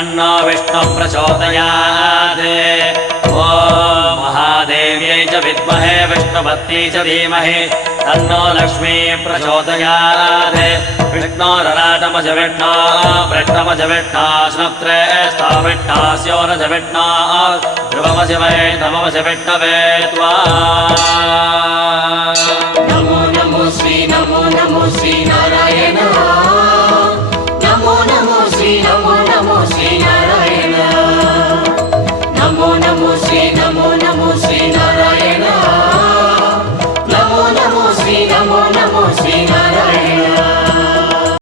तन्नो विष्णु प्रचोदयात्। ॐ महादेव्यै च विद्महे विष्णुपत्न्यै च धीमहि तन्नो लक्ष्मी प्रचोदयात्। विष्णोरराटमज विष्णो वृष्णमज विष्णो स्नुत्रे स्थाविष्णास्योरज विष्णो ध्रुवमज वै नममज विष्णवे त्वा। नमो नमो श्री नारायण। नमो नमो श्री नारायण। नमो नमो श्री नारायण। नमो नमो श्री नारायण।